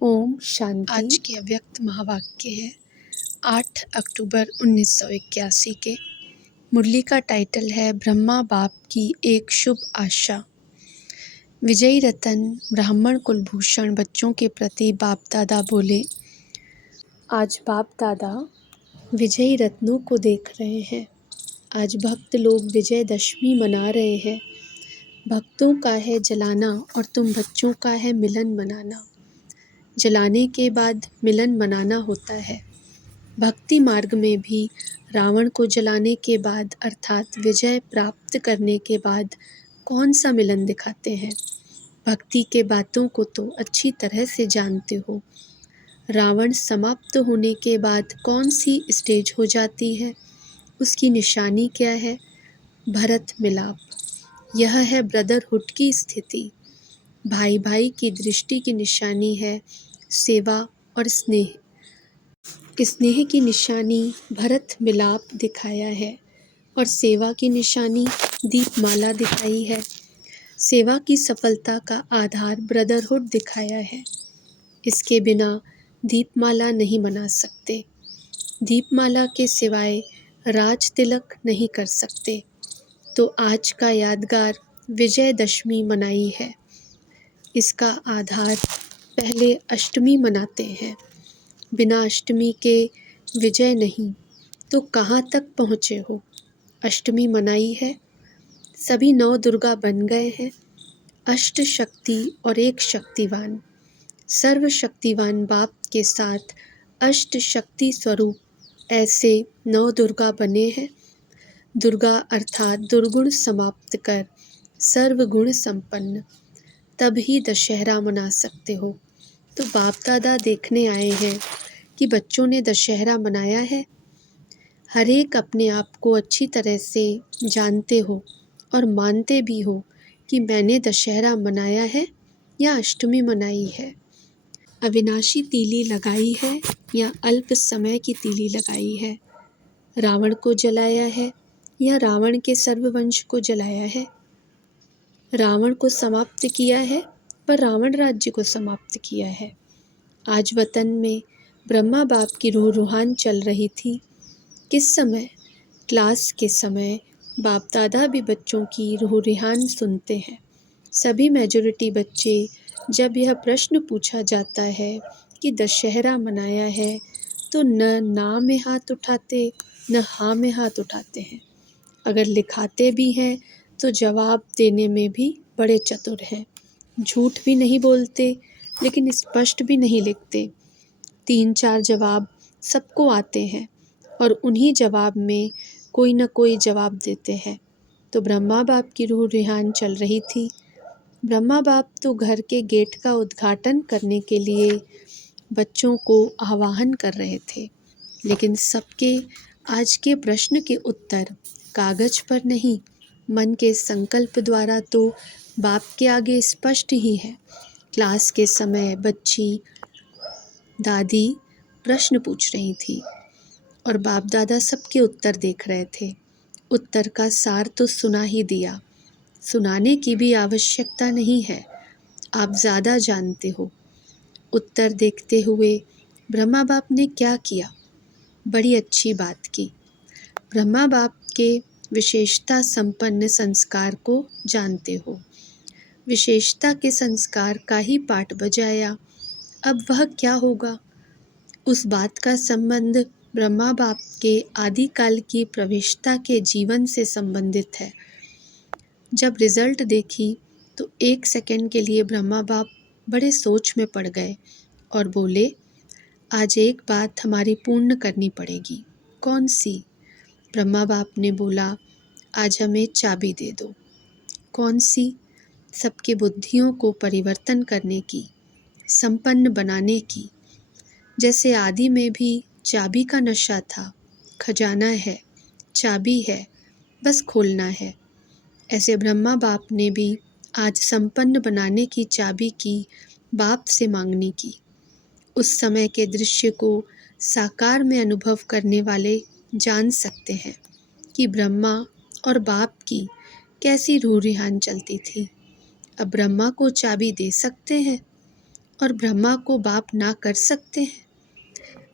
ओम शांति। आज के अव्यक्त महावाक्य है 8 अक्टूबर 1981 के। मुरली का टाइटल है ब्रह्मा बाप की एक शुभ आशा। विजयी रतन ब्राह्मण कुलभूषण बच्चों के प्रति बाप दादा बोले, आज बाप दादा विजयी रत्नों को देख रहे हैं। आज भक्त लोग विजयदशमी मना रहे हैं। भक्तों का है जलाना और तुम बच्चों का है मिलन मनाना। जलाने के बाद मिलन मनाना होता है। भक्ति मार्ग में भी रावण को जलाने के बाद अर्थात विजय प्राप्त करने के बाद कौन सा मिलन दिखाते हैं। भक्ति के बातों को तो अच्छी तरह से जानते हो। रावण समाप्त होने के बाद कौन सी स्टेज हो जाती है, उसकी निशानी क्या है? भरत मिलाप। यह है ब्रदरहुड की स्थिति। भाई भाई की दृष्टि की निशानी है सेवा और स्नेह। स्नेह की निशानी भरत मिलाप दिखाया है और सेवा की निशानी दीपमाला दिखाई है। सेवा की सफलता का आधार ब्रदरहुड दिखाया है। इसके बिना दीपमाला नहीं मना सकते। दीपमाला के सिवाय राज तिलक नहीं कर सकते। तो आज का यादगार विजयदशमी मनाई है। इसका आधार पहले अष्टमी मनाते हैं। बिना अष्टमी के विजय नहीं, तो कहाँ तक पहुँचे हो? अष्टमी मनाई है, सभी 9 दुर्गा बन गए हैं। अष्ट शक्ति और एक शक्तिवान, सर्वशक्तिवान बाप के साथ अष्ट शक्ति स्वरूप ऐसे 9 दुर्गा बने हैं। दुर्गा अर्थात दुर्गुण समाप्त कर सर्वगुण संपन्न, तभी दशहरा मना सकते हो। तो बाप दादा देखने आए हैं कि बच्चों ने दशहरा मनाया है। हर एक अपने आप को अच्छी तरह से जानते हो और मानते भी हो कि मैंने दशहरा मनाया है या अष्टमी मनाई है। अविनाशी तीली लगाई है या अल्प समय की तीली लगाई है। रावण को जलाया है या रावण के सर्ववंश को जलाया है। रावण को समाप्त किया है पर रावण राज्य को समाप्त किया है। आज वतन में ब्रह्मा बाप की रूह रूहान चल रही थी। किस समय? क्लास के समय बाप दादा भी बच्चों की रूह रूहान सुनते हैं। सभी मेजॉरिटी बच्चे जब यह प्रश्न पूछा जाता है कि दशहरा मनाया है तो न ना में हाथ उठाते न हाँ में हाथ उठाते हैं। अगर लिखाते भी हैं तो जवाब देने में भी बड़े चतुर हैं। झूठ भी नहीं बोलते लेकिन स्पष्ट भी नहीं लिखते। 3-4 जवाब सबको आते हैं और उन्हीं जवाब में कोई न कोई जवाब देते हैं। तो ब्रह्मा बाप की रूह रिहान चल रही थी। ब्रह्मा बाप तो घर के गेट का उद्घाटन करने के लिए बच्चों को आह्वान कर रहे थे, लेकिन सबके आज के प्रश्न के उत्तर कागज पर नहीं, मन के संकल्प द्वारा तो बाप के आगे स्पष्ट ही है। क्लास के समय बच्ची दादी प्रश्न पूछ रही थी और बाप दादा सबके उत्तर देख रहे थे। उत्तर का सार तो सुना ही दिया। सुनाने की भी आवश्यकता नहीं है, आप ज़्यादा जानते हो। उत्तर देखते हुए ब्रह्मा बाप ने क्या किया? बड़ी अच्छी बात की। ब्रह्मा बाप के विशेषता संपन्न संस्कार को जानते हो। विशेषता के संस्कार का ही पाठ बजाया। अब वह क्या होगा? उस बात का संबंध ब्रह्मा बाप के आदिकाल की प्रविष्टा के जीवन से संबंधित है। जब रिजल्ट देखी तो 1 सेकंड के लिए ब्रह्मा बाप बड़े सोच में पड़ गए और बोले, आज एक बात हमारी पूर्ण करनी पड़ेगी। कौन सी? ब्रह्मा बाप ने बोला, आज हमें चाबी दे दो। कौन सी? सबके बुद्धियों को परिवर्तन करने की, संपन्न बनाने की। जैसे आदि में भी चाबी का नशा था। खजाना है, चाबी है, बस खोलना है। ऐसे ब्रह्मा बाप ने भी आज संपन्न बनाने की चाबी की बाप से मांगनी की। उस समय के दृश्य को साकार में अनुभव करने वाले जान सकते हैं कि ब्रह्मा और बाप की कैसी रूह रिहान चलती थी। अब ब्रह्मा को चाबी दे सकते हैं? और ब्रह्मा को बाप ना कर सकते हैं?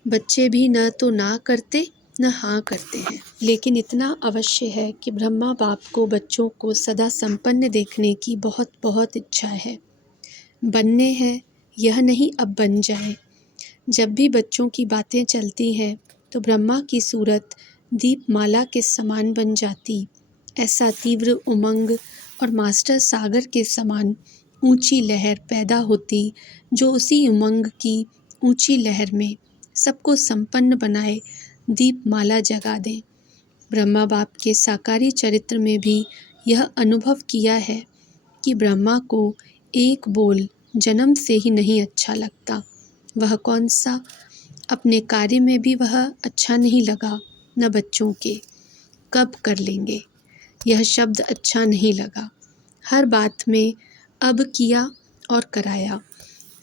बच्चे भी न तो ना करते न हाँ करते हैं, लेकिन इतना अवश्य है कि ब्रह्मा बाप को बच्चों को सदा संपन्न देखने की बहुत बहुत इच्छा है। बनने हैं, यह नहीं अब बन जाए। जब भी बच्चों की बातें चलती हैं तो ब्रह्मा की सूरत दीपमाला के समान बन जाती। ऐसा तीव्र उमंग और मास्टर सागर के समान ऊंची लहर पैदा होती, जो उसी उमंग की ऊंची लहर में सबको संपन्न बनाए दीपमाला जगा दें। ब्रह्मा बाप के साकारी चरित्र में भी यह अनुभव किया है कि ब्रह्मा को एक बोल जन्म से ही नहीं अच्छा लगता। वह कौन सा? अपने कार्य में भी वह अच्छा नहीं लगा, न बच्चों के। कब कर लेंगे, यह शब्द अच्छा नहीं लगा। हर बात में अब किया और कराया।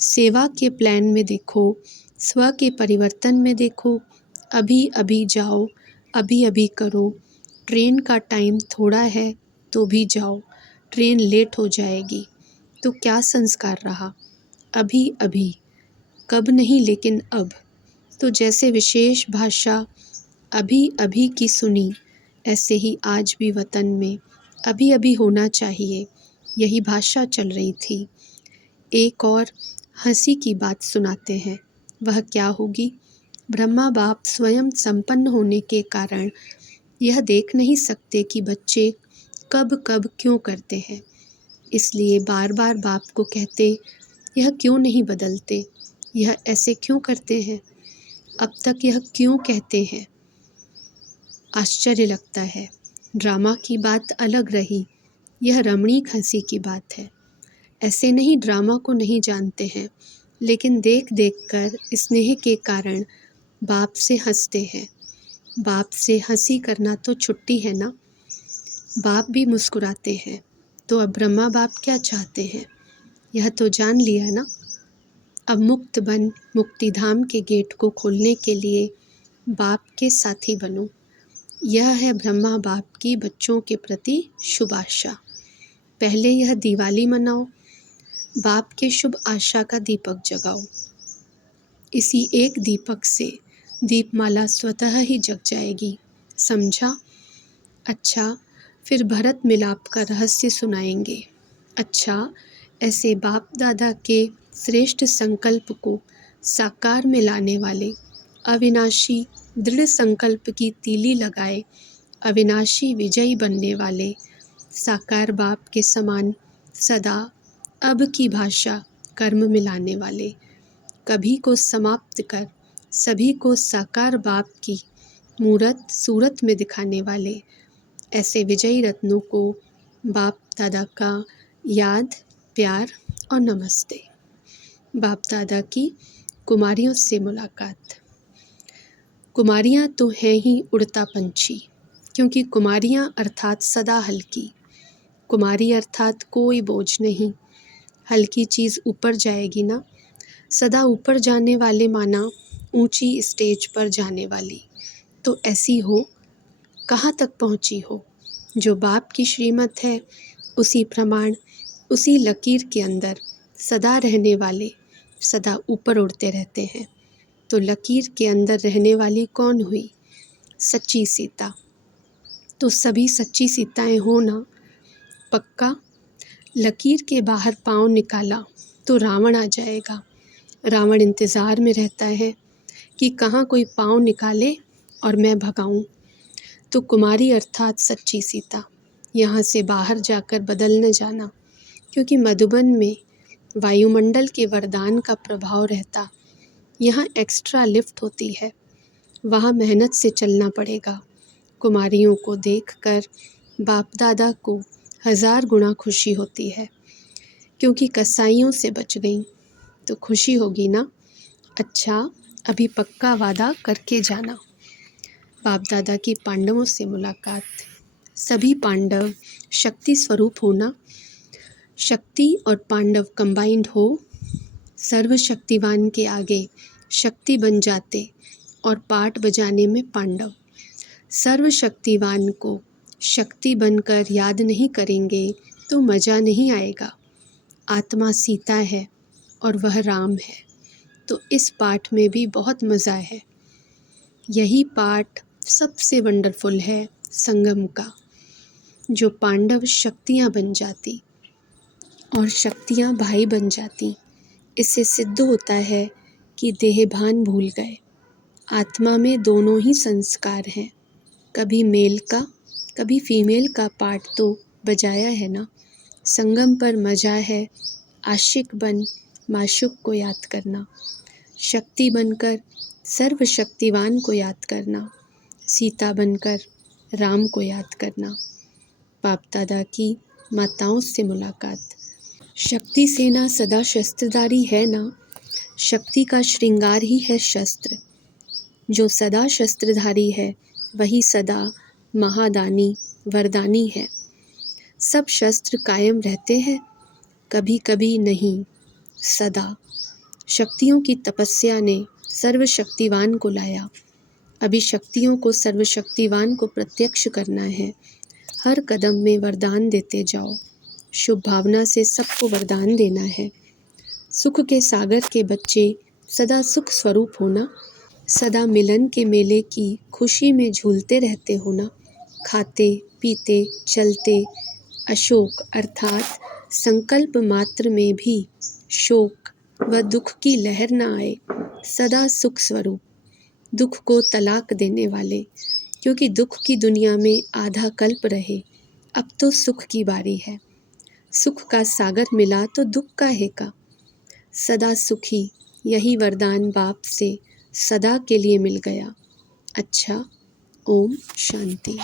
सेवा के प्लान में देखो, स्व के परिवर्तन में देखो, अभी अभी जाओ, अभी अभी करो। ट्रेन का टाइम थोड़ा है तो भी जाओ, ट्रेन लेट हो जाएगी। तो क्या संस्कार रहा? अभी अभी, कब नहीं लेकिन अब। तो जैसे विशेष भाषा अभी अभी की सुनी, ऐसे ही आज भी वतन में अभी अभी होना चाहिए, यही भाषा चल रही थी। एक और हंसी की बात सुनाते हैं। वह क्या होगी? ब्रह्मा बाप स्वयं संपन्न होने के कारण यह देख नहीं सकते कि बच्चे कब कब क्यों करते हैं, इसलिए बार बार बाप को कहते, यह क्यों नहीं बदलते, यह ऐसे क्यों करते हैं, अब तक यह क्यों कहते हैं। आश्चर्य लगता है। ड्रामा की बात अलग रही, यह रमणीक हंसी की बात है। ऐसे नहीं ड्रामा को नहीं जानते हैं, लेकिन देख देख कर स्नेह के कारण बाप से हंसते हैं। बाप से हंसी करना तो छुट्टी है ना। बाप भी मुस्कुराते हैं। तो अब ब्रह्मा बाप क्या चाहते हैं, यह तो जान लिया ना। अब मुक्त बन मुक्तिधाम के गेट को खोलने के लिए बाप के साथी बनो। यह है ब्रह्मा बाप की बच्चों के प्रति शुभ आशा। पहले यह दिवाली मनाओ, बाप के शुभ आशा का दीपक जगाओ। इसी एक दीपक से दीपमाला स्वतः ही जग जाएगी। समझा? अच्छा, फिर भरत मिलाप का रहस्य सुनाएंगे। अच्छा, ऐसे बाप दादा के श्रेष्ठ संकल्प को साकार में लाने वाले, अविनाशी दृढ़ संकल्प की तीली लगाए अविनाशी विजयी बनने वाले, साकार बाप के समान सदा अब की भाषा कर्म में लाने वाले, कभी को समाप्त कर सभी को साकार बाप की मूरत सूरत में दिखाने वाले, ऐसे विजयी रत्नों को बाप दादा का याद, प्यार और नमस्ते। बाप दादा की कुमारियों से मुलाकात। कुमारियाँ तो हैं ही उड़ता पंछी, क्योंकि कुमारियाँ अर्थात सदा हल्की। कुमारी अर्थात कोई बोझ नहीं, हल्की चीज़ ऊपर जाएगी ना। सदा ऊपर जाने वाले माना ऊंची स्टेज पर जाने वाली। तो ऐसी हो, कहाँ तक पहुँची हो। जो बाप की श्रीमत है, उसी प्रमाण, उसी लकीर के अंदर सदा रहने वाले सदा ऊपर उड़ते रहते हैं। तो लकीर के अंदर रहने वाली कौन हुई? सच्ची सीता। तो सभी सच्ची सीताएं हो ना, पक्का। लकीर के बाहर पाँव निकाला तो रावण आ जाएगा। रावण इंतज़ार में रहता है कि कहाँ कोई पाँव निकाले और मैं भगाऊं। तो कुमारी अर्थात सच्ची सीता, यहाँ से बाहर जाकर बदल न जाना, क्योंकि मधुबन में वायुमंडल के वरदान का प्रभाव रहता। यहाँ एक्स्ट्रा लिफ्ट होती है, वहाँ मेहनत से चलना पड़ेगा। कुमारियों को देखकर बाप दादा को 1000 गुना खुशी होती है, क्योंकि कसाईयों से बच गईं। तो खुशी होगी ना। अच्छा, अभी पक्का वादा करके जाना। बाप दादा की पांडवों से मुलाकात। सभी पांडव शक्ति स्वरूप होना। शक्ति और पांडव कंबाइंड हो, सर्वशक्तिवान के आगे शक्ति बन जाते और पाठ बजाने में पांडव। सर्वशक्तिवान को शक्ति बनकर याद नहीं करेंगे तो मज़ा नहीं आएगा। आत्मा सीता है, और वह राम है। तो इस पाठ में भी बहुत मज़ा है। यही पाठ सबसे वंडरफुल है संगम का, जो पांडव शक्तियाँ बन जाती और शक्तियाँ भाई बन जाती। इससे सिद्ध होता है कि देहभान भूल गए, आत्मा में दोनों ही संस्कार हैं। कभी मेल का कभी फीमेल का पार्ट तो बजाया है ना। संगम पर मजा है आशिक बन माशूक को याद करना, शक्ति बनकर सर्वशक्तिवान को याद करना, सीता बनकर राम को याद करना, बाप दादा की माताओं से मुलाकात। शक्ति सेना सदा शस्त्रधारी है ना। शक्ति का श्रृंगार ही है शस्त्र। जो सदा शस्त्रधारी है वही सदा महादानी वरदानी है। सब शस्त्र कायम रहते हैं, कभी कभी नहीं, सदा। शक्तियों की तपस्या ने सर्वशक्तिवान को लाया। अभी शक्तियों को सर्वशक्तिवान को प्रत्यक्ष करना है। हर कदम में वरदान देते जाओ। शुभ भावना से सबको वरदान देना है। सुख के सागर के बच्चे सदा सुख स्वरूप होना। सदा मिलन के मेले की खुशी में झूलते रहते होना। खाते पीते चलते अशोक अर्थात संकल्प मात्र में भी शोक व दुख की लहर न आए। सदा सुख स्वरूप, दुख को तलाक देने वाले, क्योंकि दुख की दुनिया में आधा कल्प रहे। अब तो सुख की बारी है। सुख का सागर मिला तो दुख काहे का। सदा सुखी, यही वरदान बाप से सदा के लिए मिल गया। अच्छा, ओम शांति।